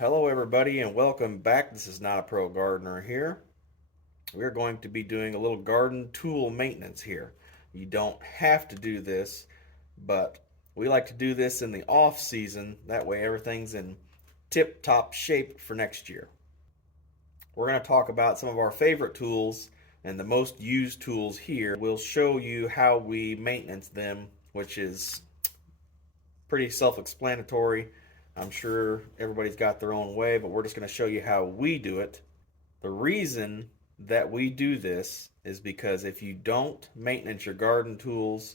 Hello everybody and welcome back. This is Not a Pro Gardener here. We're going to be doing a little garden tool maintenance here. You don't have to do this, but we like to do this in the off season. That way everything's in tip-top shape for next year. We're going to talk about some of our favorite tools and the most used tools here. We'll show you how we maintenance them, which is pretty self-explanatory. I'm sure everybody's got their own way, but we're just going to show you how we do it. The reason that we do this is because if you don't maintenance your garden tools,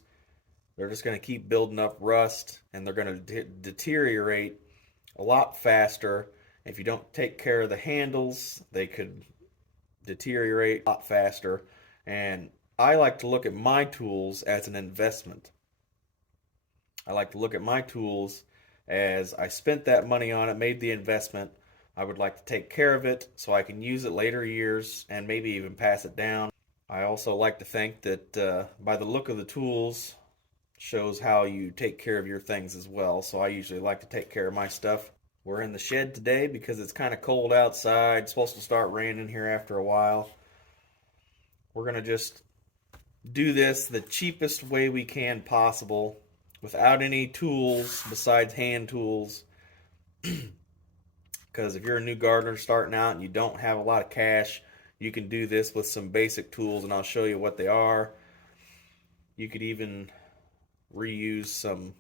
they're just going to keep building up rust and they're going to deteriorate a lot faster. If you don't take care of the handles, they could deteriorate a lot faster. And I like to look at my tools as an investment. I like to look at my tools as I spent that money on it, made the investment. I would like to take care of it so I can use it later years and maybe even pass it down. I also like to think that by the look of the tools shows how you take care of your things as well. So I usually like to take care of my stuff. We're in the shed today because it's kind of cold outside. It's supposed to start raining here after a while. We're going to just do this the cheapest way we can possible without any tools besides hand tools. Because if you're a new gardener starting out and you don't have a lot of cash, you can do this with some basic tools, and I'll show you what they are. You could even reuse some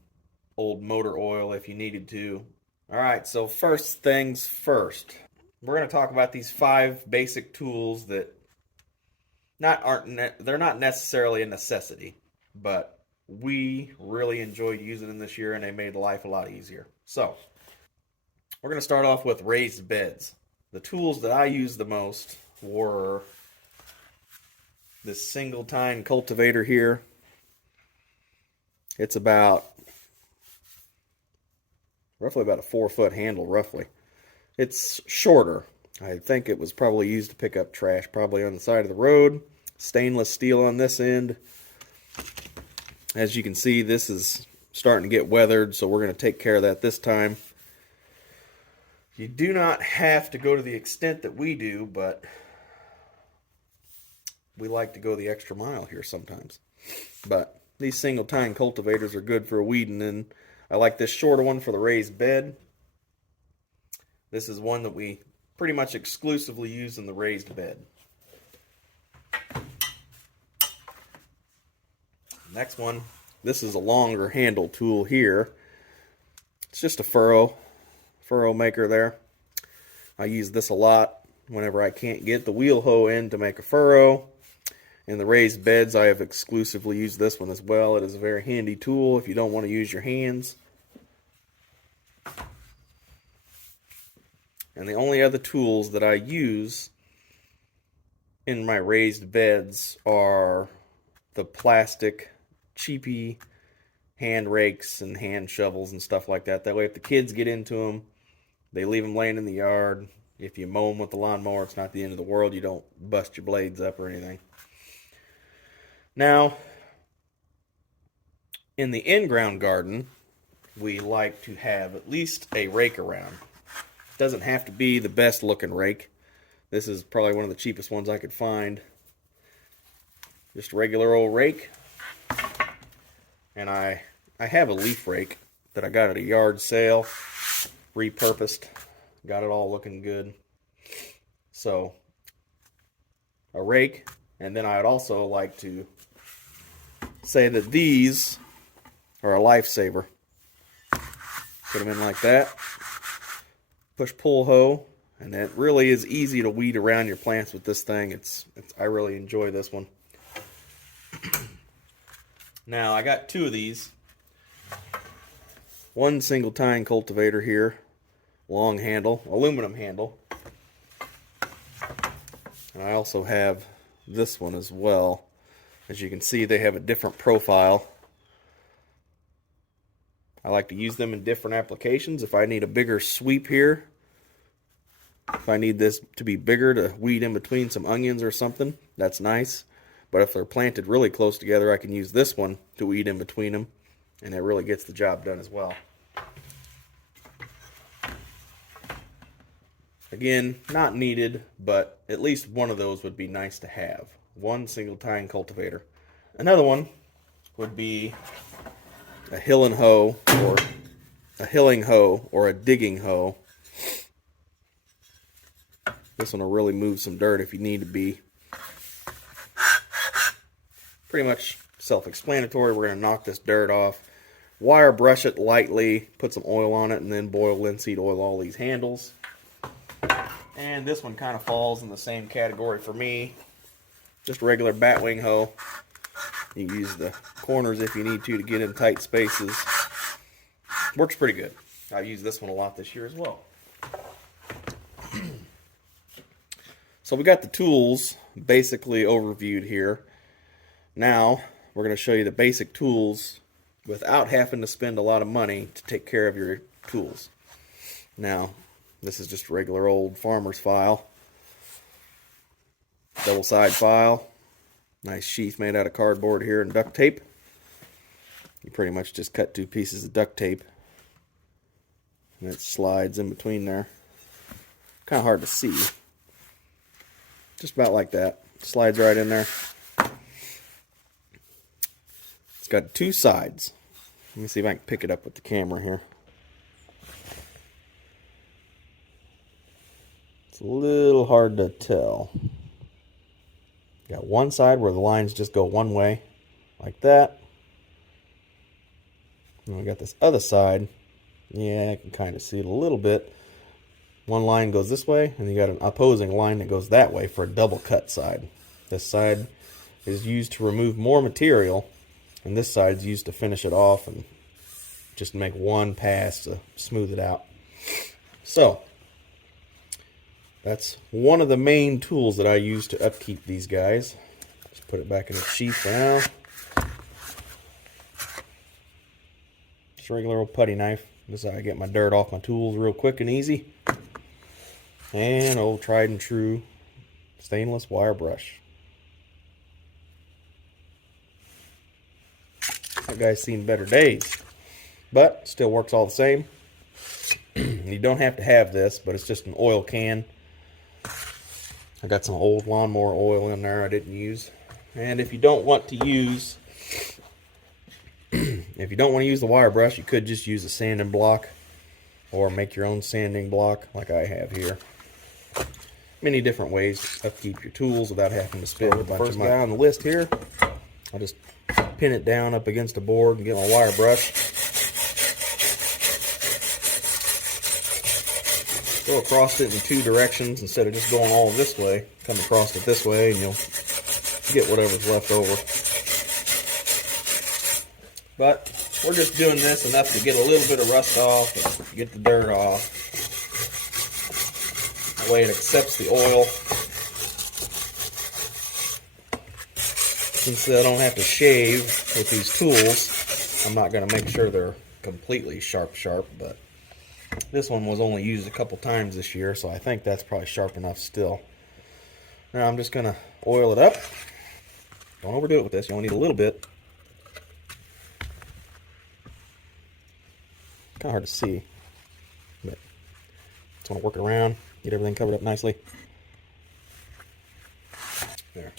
old motor oil if you needed to. Alright, so first things first. We're going to talk about these 5 basic tools that they're not necessarily a necessity, but we really enjoyed using them this year and they made life a lot easier. So, we're going to start off with raised beds. The tools that I used the most were this single tine cultivator here. It's roughly about a 4-foot handle, roughly. It's shorter. I think it was probably used to pick up trash, probably on the side of the road. Stainless steel on this end. As you can see, this is starting to get weathered, so we're going to take care of that this time. You do not have to go to the extent that we do, but we like to go the extra mile here sometimes. But these single tine cultivators are good for weeding, and I like this shorter one for the raised bed. This is one that we pretty much exclusively use in the raised bed. Next one, this is a longer handle tool here. It's just a furrow maker there. I use this a lot whenever I can't get the wheel hoe in to make a furrow. In the raised beds, I have exclusively used this one as well. It is a very handy tool if you don't want to use your hands. And the only other tools that I use in my raised beds are the plastic cheapy hand rakes and hand shovels and stuff like that. That way if the kids get into them, they leave them laying in the yard. If you mow them with the lawnmower, it's not the end of the world. You don't bust your blades up or anything. Now, in the in-ground garden, we like to have at least a rake around. It doesn't have to be the best looking rake. This is probably one of the cheapest ones I could find. Just a regular old rake. And I have a leaf rake that I got at a yard sale, repurposed, got it all looking good. So, a rake, and then I'd also like to say that these are a lifesaver. Put them in like that, push-pull hoe, and it really is easy to weed around your plants with this thing. I really enjoy this one. Now, I got 2 of these. One single tine cultivator here, long handle, aluminum handle. And I also have this one as well. As you can see, they have a different profile. I like to use them in different applications. If I need a bigger sweep here, if I need this to be bigger to weed in between some onions or something, that's nice. But if they're planted really close together, I can use this one to weed in between them, and it really gets the job done as well. Again, not needed, but at least one of those would be nice to have. One single tine cultivator. Another one would be a hilling hoe or a digging hoe. This one will really move some dirt if you need to be. Pretty much self-explanatory. We're going to knock this dirt off, wire brush it lightly, put some oil on it, and then boil linseed oil all these handles. And this one kind of falls in the same category for me. Just a regular batwing hoe. You can use the corners if you need to get in tight spaces. Works pretty good. I've used this one a lot this year as well. So we got the tools basically overviewed here. Now we're going to show you the basic tools without having to spend a lot of money to take care of your tools. Now, this is just a regular old farmer's file. Double side file. Nice sheath made out of cardboard here and duct tape. You pretty much just cut 2 pieces of duct tape. And it slides in between there. Kind of hard to see. Just about like that. Slides right in there. It's got 2 sides. Let me see if I can pick it up with the camera here. It's a little hard to tell. Got one side where the lines just go one way, like that. And we got this other side. Yeah, I can kind of see it a little bit. One line goes this way, and you got an opposing line that goes that way for a double cut side. This side is used to remove more material, and this side is used to finish it off and just make one pass to smooth it out. So, that's one of the main tools that I use to upkeep these guys. Just put it back in its sheath for now. Just a regular old putty knife. This is how I get my dirt off my tools real quick and easy. And old tried and true stainless wire brush. That guy's seen better days, but still works all the same. You don't have to have this, but it's just an oil can. I got some old lawnmower oil in there I didn't use. And if you don't want to use the wire brush, you could just use a sanding block or make your own sanding block like I have here. Many different ways to upkeep your tools without having to spend a bunch of money. First guy on the list here, I'll just pin it down up against the board and get my wire brush. Go across it in 2 directions instead of just going all this way. Come across it this way and you'll get whatever's left over. But we're just doing this enough to get a little bit of rust off and get the dirt off. That way it accepts the oil. Since I don't have to shave with these tools, I'm not going to make sure they're completely sharp, but this one was only used a couple times this year, so I think that's probably sharp enough still. Now I'm just going to oil it up. Don't overdo it with this. You only need a little bit. Kind of hard to see, but just want to work it around, get everything covered up nicely. There.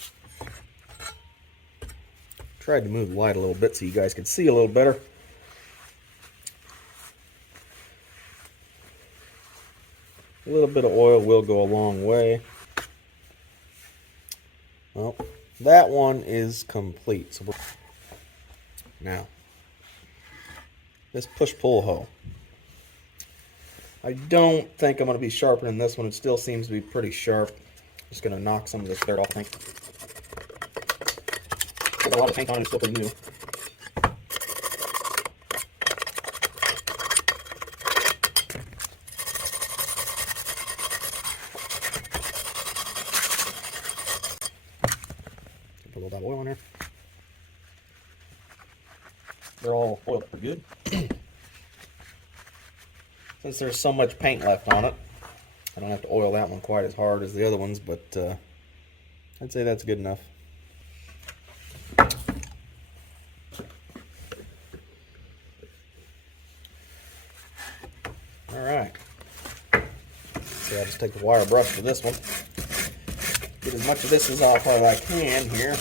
Tried to move the light a little bit so you guys could see a little better. A little bit of oil will go a long way. Well, that one is complete. So now, this push-pull hoe. I don't think I'm going to be sharpening this one. It still seems to be pretty sharp. Just going to knock some of this dirt off, I think. Got a lot of paint on it, it's still pretty new. Put a little bit of oil in there. They're all oiled up pretty good. Since there's so much paint left on it, I don't have to oil that one quite as hard as the other ones, but I'd say that's good enough. Alright. So I'll just take the wire brush for this one. Get as much of this as off as I can here.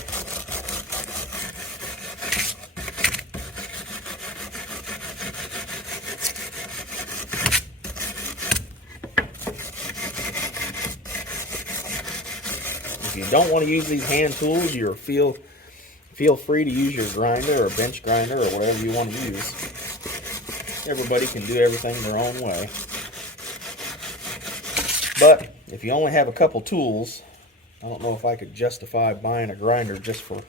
If you don't want to use these hand tools, you feel free to use your grinder or bench grinder or whatever you want to use. Everybody can do everything their own way. But if you only have a couple tools, I don't know if I could justify buying a grinder just for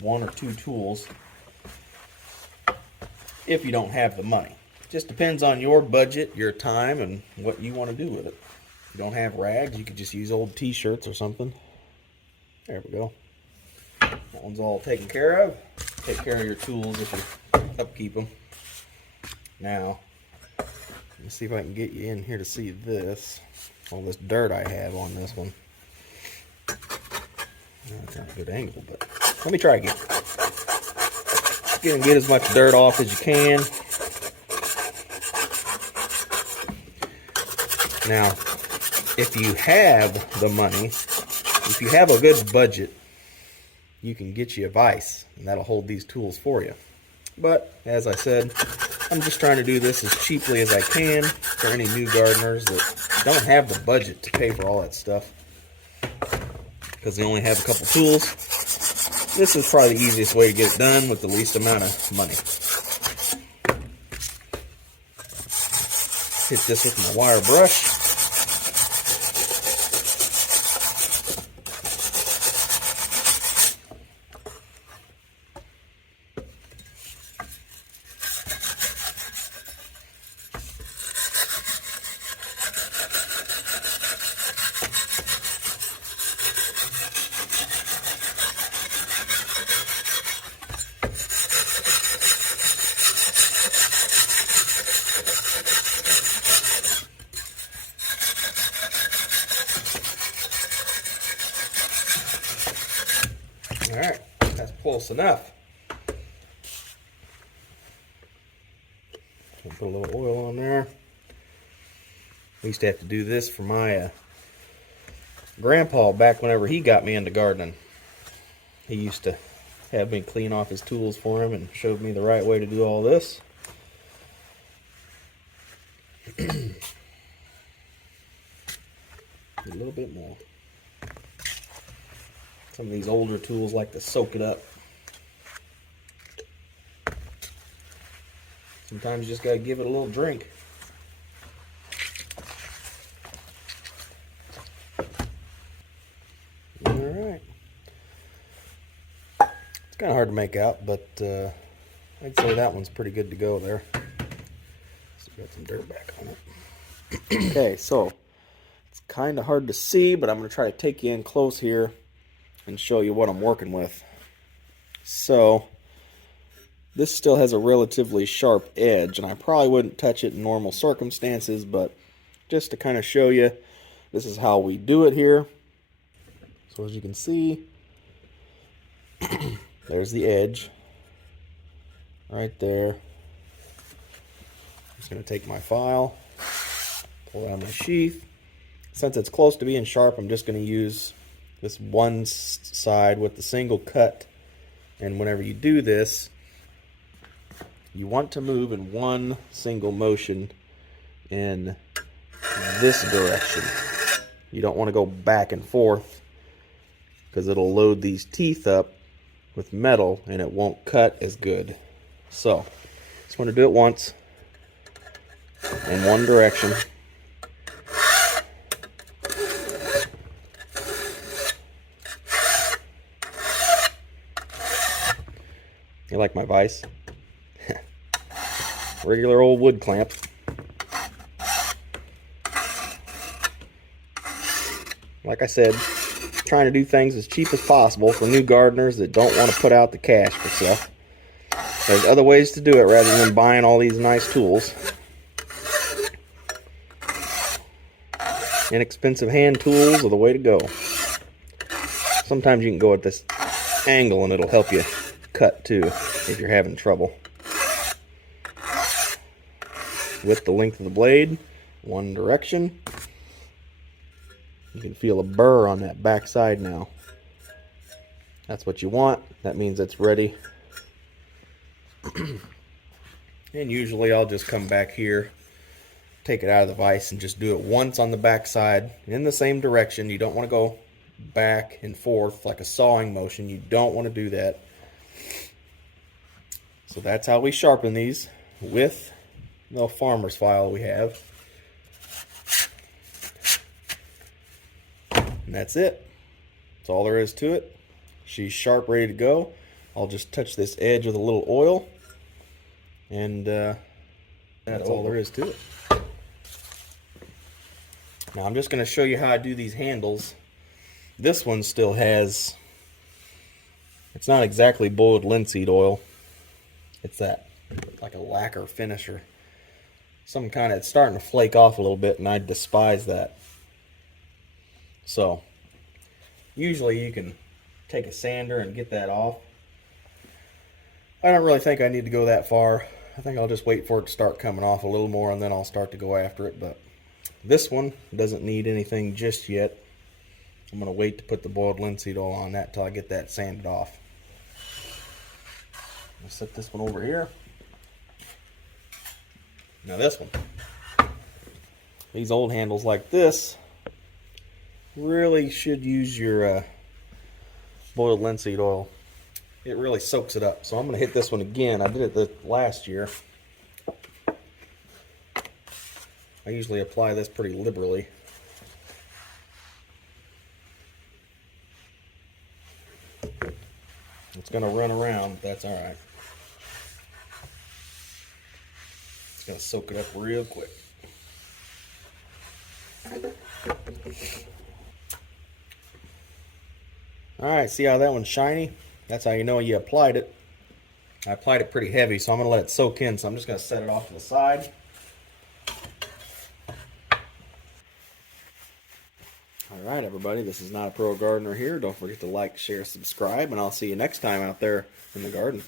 one or two tools if you don't have the money. Just depends on your budget, your time, and what you want to do with it. If you don't have rags, you could just use old t-shirts or something. There we go. That one's all taken care of. Take care of your tools if you upkeep them. Now, let me see if I can get you in here to see this. All this dirt I have on this one. That's not a good angle, but let me try again. Get as much dirt off as you can. Now, if you have the money, if you have a good budget, you can get you a vise, and that'll hold these tools for you. But, as I said, I'm just trying to do this as cheaply as I can for any new gardeners that don't have the budget to pay for all that stuff because they only have a couple tools. This is probably the easiest way to get it done with the least amount of money. Hit this with my wire brush. Alright, that's close enough. I'll put a little oil on there. I used to have to do this for my grandpa back whenever he got me into gardening. He used to have me clean off his tools for him and showed me the right way to do all this. A little bit more. Some of these older tools like to soak it up. Sometimes you just got to give it a little drink. Alright. It's kind of hard to make out, but I'd say that one's pretty good to go there. Still got some dirt back on it. Okay, so it's kind of hard to see, but I'm going to try to take you in close here and show you what I'm working with. So this still has a relatively sharp edge, and I probably wouldn't touch it in normal circumstances, but just to kind of show you, this is how we do it here. So as you can see, there's the edge right there. I'm just going to take my file, pull it out of my sheath. Since it's close to being sharp, I'm just going to use this one side with the single cut. And whenever you do this, you want to move in one single motion in this direction. You don't want to go back and forth because it'll load these teeth up with metal and it won't cut as good. So, just want to do it once in one direction. You like my vise? Regular old wood clamp. Like I said, trying to do things as cheap as possible for new gardeners that don't want to put out the cash for stuff. There's other ways to do it rather than buying all these nice tools. Inexpensive hand tools are the way to go. Sometimes you can go at this angle and it'll help you cut too if you're having trouble. With the length of the blade, one direction. You can feel a burr on that back side now. That's what you want. That means it's ready. And usually I'll just come back here, take it out of the vise, and just do it once on the back side in the same direction. You don't want to go back and forth like a sawing motion. You don't want to do that. So that's how we sharpen these with the farmer's file we have. And that's it. That's all there is to it. She's sharp, ready to go. I'll just touch this edge with a little oil, and that's all there is to it. Now I'm just going to show you how I do these handles. This one still has, it's not exactly boiled linseed oil. It's that, like a lacquer finisher. Some kind of, it's starting to flake off a little bit, and I despise that. So, usually you can take a sander and get that off. I don't really think I need to go that far. I think I'll just wait for it to start coming off a little more, and then I'll start to go after it. But this one doesn't need anything just yet. I'm going to wait to put the boiled linseed oil on that till I get that sanded off. I'll set this one over here. Now this one. These old handles like this really should use your boiled linseed oil. It really soaks it up. So I'm going to hit this one again. I did it last year. I usually apply this pretty liberally. It's going to run around, but that's alright. It's going to soak it up real quick. Alright, see how that one's shiny? That's how you know you applied it. I applied it pretty heavy, so I'm going to let it soak in. So I'm just going to set it off to the side. Alright everybody, this is Not a Pro Gardener here. Don't forget to like, share, subscribe, and I'll see you next time out there in the garden.